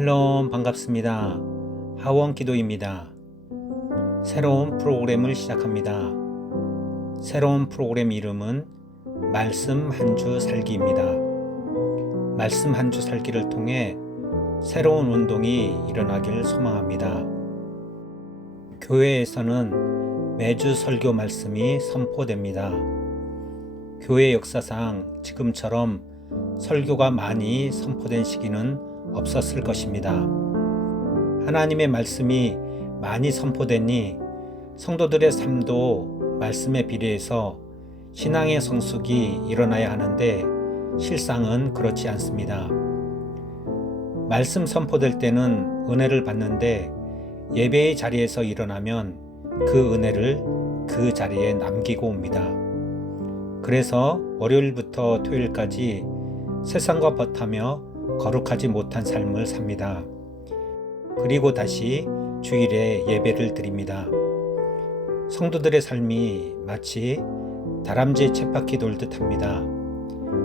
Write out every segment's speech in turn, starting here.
샬롬 반갑습니다. 하원 기도입니다. 새로운 프로그램을 시작합니다. 새로운 프로그램 이름은 말씀 한 주 살기입니다. 말씀 한 주 살기를 통해 새로운 운동이 일어나길 소망합니다. 교회에서는 매주 설교 말씀이 선포됩니다. 교회 역사상 지금처럼 설교가 많이 선포된 시기는 없었을 것입니다. 하나님의 말씀이 많이 선포되니 성도들의 삶도 말씀에 비례해서 신앙의 성숙이 일어나야 하는데 실상은 그렇지 않습니다. 말씀 선포될 때는 은혜를 받는데 예배의 자리에서 일어나면 그 은혜를 그 자리에 남기고 옵니다. 그래서 월요일부터 토요일까지 세상과 벗하며 거룩하지 못한 삶을 삽니다. 그리고 다시 주일에 예배를 드립니다. 성도들의 삶이 마치 다람쥐 쳇바퀴 돌듯 합니다.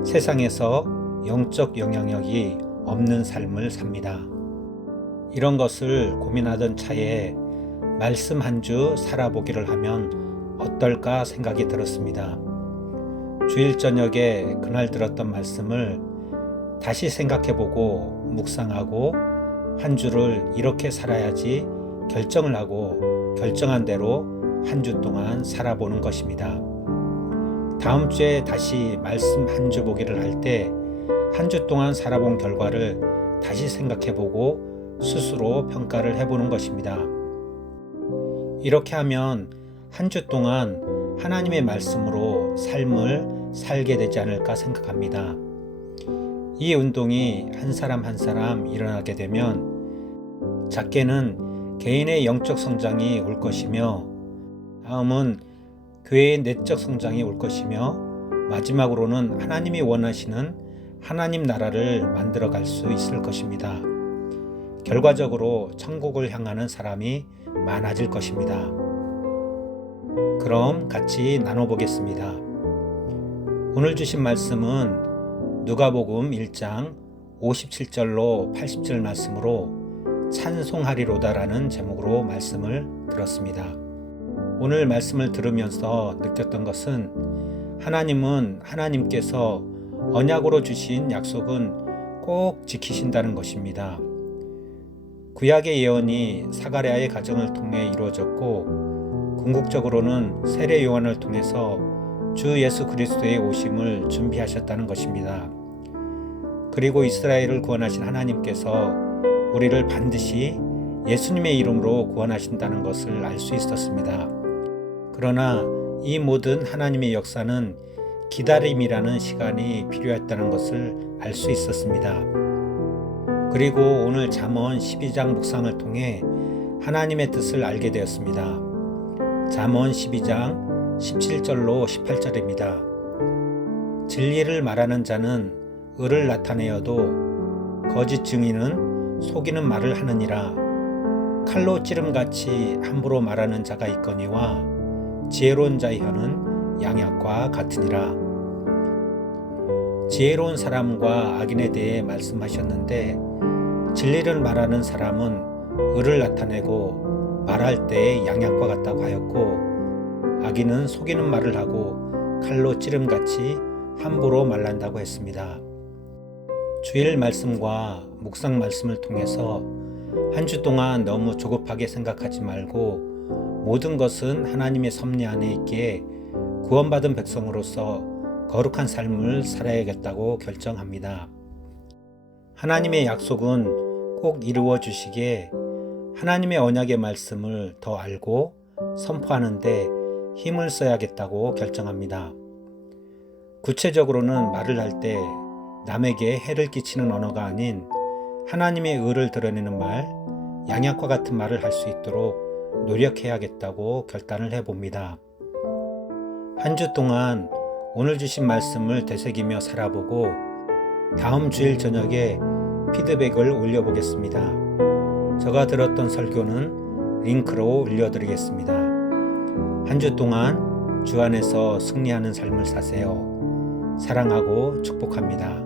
세상에서 영적 영향력이 없는 삶을 삽니다. 이런 것을 고민하던 차에 말씀 한 주 살아보기를 하면 어떨까 생각이 들었습니다. 주일 저녁에 그날 들었던 말씀을 다시 생각해보고 묵상하고 한 주를 이렇게 살아야지 결정을 하고 결정한 대로 한 주 동안 살아보는 것입니다. 다음 주에 다시 말씀 한 주 보기를 할 때 한 주 동안 살아본 결과를 다시 생각해보고 스스로 평가를 해보는 것입니다. 이렇게 하면 한 주 동안 하나님의 말씀으로 삶을 살게 되지 않을까 생각합니다. 이 운동이 한 사람 한 사람 일어나게 되면 작게는 개인의 영적 성장이 올 것이며 다음은 교회의 내적 성장이 올 것이며 마지막으로는 하나님이 원하시는 하나님 나라를 만들어 갈 수 있을 것입니다. 결과적으로 천국을 향하는 사람이 많아질 것입니다. 그럼 같이 나눠보겠습니다. 오늘 주신 말씀은 누가복음 1장 57절로 80절 말씀으로 찬송하리로다라는 제목으로 말씀을 들었습니다. 오늘 말씀을 들으면서 느꼈던 것은 하나님은 하나님께서 언약으로 주신 약속은 꼭 지키신다는 것입니다. 구약의 예언이 사가랴의 가정을 통해 이루어졌고 궁극적으로는 세례 요한을 통해서 주 예수 그리스도의 오심을 준비하셨다는 것입니다. 그리고 이스라엘을 구원하신 하나님께서 우리를 반드시 예수님의 이름으로 구원하신다는 것을 알 수 있었습니다. 그러나 이 모든 하나님의 역사는 기다림이라는 시간이 필요했다는 것을 알 수 있었습니다. 그리고 오늘 잠언 12장 묵상을 통해 하나님의 뜻을 알게 되었습니다. 잠언 12장 17절로 18절입니다. 진리를 말하는 자는 의를 나타내어도 거짓 증인은 속이는 말을 하느니라. 칼로 찌름같이 함부로 말하는 자가 있거니와 지혜로운 자의 혀는 양약과 같으니라. 지혜로운 사람과 악인에 대해 말씀하셨는데 진리를 말하는 사람은 의를 나타내고 말할 때 양약과 같다고 하였고 악인은 속이는 말을 하고 칼로 찌름같이 함부로 말한다고 했습니다. 주일 말씀과 묵상 말씀을 통해서 한 주 동안 너무 조급하게 생각하지 말고 모든 것은 하나님의 섭리 안에 있기에 구원받은 백성으로서 거룩한 삶을 살아야겠다고 결정합니다. 하나님의 약속은 꼭 이루어 주시기에 하나님의 언약의 말씀을 더 알고 선포하는데 힘을 써야겠다고 결정합니다. 구체적으로는 말을 할 때 남에게 해를 끼치는 언어가 아닌 하나님의 의를 드러내는 말, 양약과 같은 말을 할 수 있도록 노력해야겠다고 결단을 해봅니다. 한 주 동안 오늘 주신 말씀을 되새기며 살아보고 다음 주일 저녁에 피드백을 올려보겠습니다. 제가 들었던 설교는 링크로 올려드리겠습니다. 한 주 동안 주 안에서 승리하는 삶을 사세요. 사랑하고 축복합니다.